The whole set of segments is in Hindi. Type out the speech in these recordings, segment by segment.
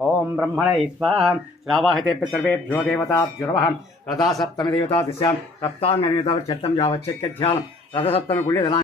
ओम ब्रह्मणे स्वाहा। श्रावाहते देवता भ्युरव रथा सप्तमी देवता दिशा सप्तांग नेता दिश्यां सप्ताङ्गनियुतावच्छत्तं रथ सप्तमी गुण्यधना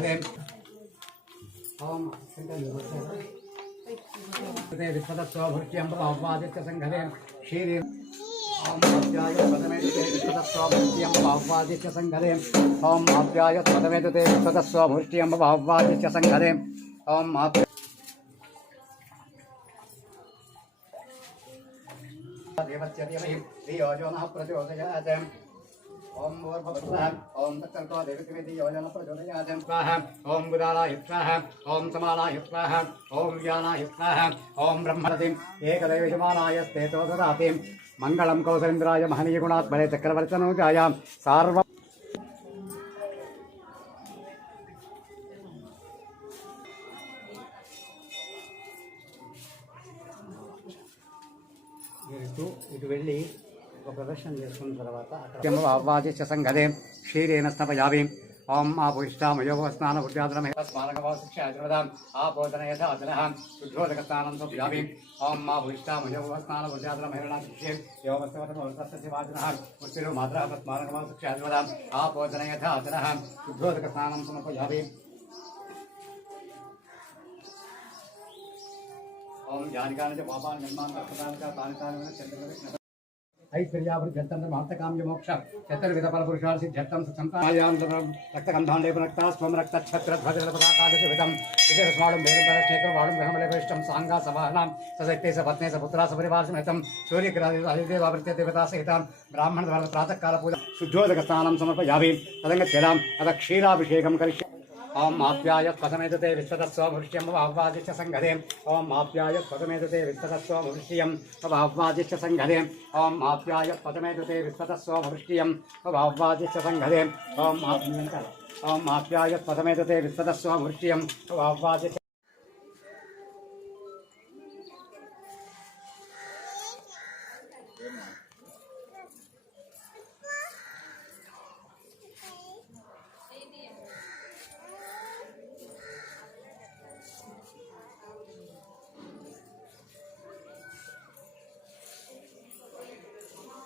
Anh em. Không, chúng ta được rồi. Đây là phát cho một trăm bao và để cho sang gần Shiri. Om Abhyaya Padame Tute Sadaswa Bhushiyam Bhavvadi Cha Sangharem Om Abhyaya Padame Tute Sadaswa Bhushiyam Bhavvadi Cha Sangharem Om Abhyaya देवस्य देवैः प्रियोजनः प्रचोदयात् ओम भूर्भुवः ओम तत्सर्गो देवकृति योजनप्रचोदयात् स्वाहा ओम गुदालाय स्वाहा ओम समालाय स्वाहा ओम ज्ञानाय स्वाहा ओम ब्रह्मरतिम् एकदैवशमानाय स्तेतो ददाति। मङ्गलं कौसलेन्द्राय महनीयगुणात्मने चक्रवर्तनोजाय सार्व ಇದು ಇದು ಬೆಳ್ಳಿ ఒక ప్రదర్శన చేసుకున్న తర్వాత అక్కడ అవ్వాదిత్య సంగదే క్షీరేణ స్నపయామి ఓం ఆపుష్టామయోగ స్నాన ఉద్యాతనమే స్మారకవాసిక్షాద్రవదాం ఆపోదనయథ అదనః శుద్ధోదక స్నానం సుభ్యామి ఓం మా భూష్టామయోగ స్నాన ఉద్యాతనం హిరణాక్షే యోగస్తవతమోదస్తశివాదినః ఉత్తిరో మాత్రः తస్మారకవాసిక్షాద్రవదాం ఆపోదనయథ అదనః శుద్ధోదక స్నానం సమర్పయామి ఓం జానికాని చ పాపాని జన్మాన్ కర్తాని చ తాని తాని చంద్రగతి ఐశ్వర్యాభివృద్ధం మాంతకామ్య మోక్ష. చతుర్విధ ఫల పురుషార్సి ఝట్టం సంతాయాం రక్తగంధాండే రక్త స్వం రక్త ఛత్ర ధ్వజల పదాకాదశ విధం. విజయస్వాళం వేదపరక్షేత్ర వాళం గ్రహమలేకరిష్టం సాంగా సవాహనాం. సశక్తే స పత్నే స పుత్రా సపరివార సమేతం సూర్యగ్రహదేవావృత్య దేవతా సహితాం బ్రాహ్మణ ప్రాతకాల పూజ శుద్ధోదక స్నానం సమర్పయామి. తదంగ తదంగత్యదాం అత క్షీరాభిషేకం కరిష్య ఓం ఆప్యాయ పదమేదతే విశ్వతస్వ మృష్యం ఆహ్వాదిష్య సంగదే ఓం ఆప్యాయ పదమేదతే విశ్వతస్వ మృష్యం ఆహ్వాదిష్య సంగదే ఓం ఆప్యాయ పదమేదతే విశ్వతస్వ మృష్యం ఆహ్వాదిష్య సంగదే ఓం ఓం ఆప్యాయ పదమేదతే విశ్వతస్వ మృష్యం ఆహ్వాదిష్య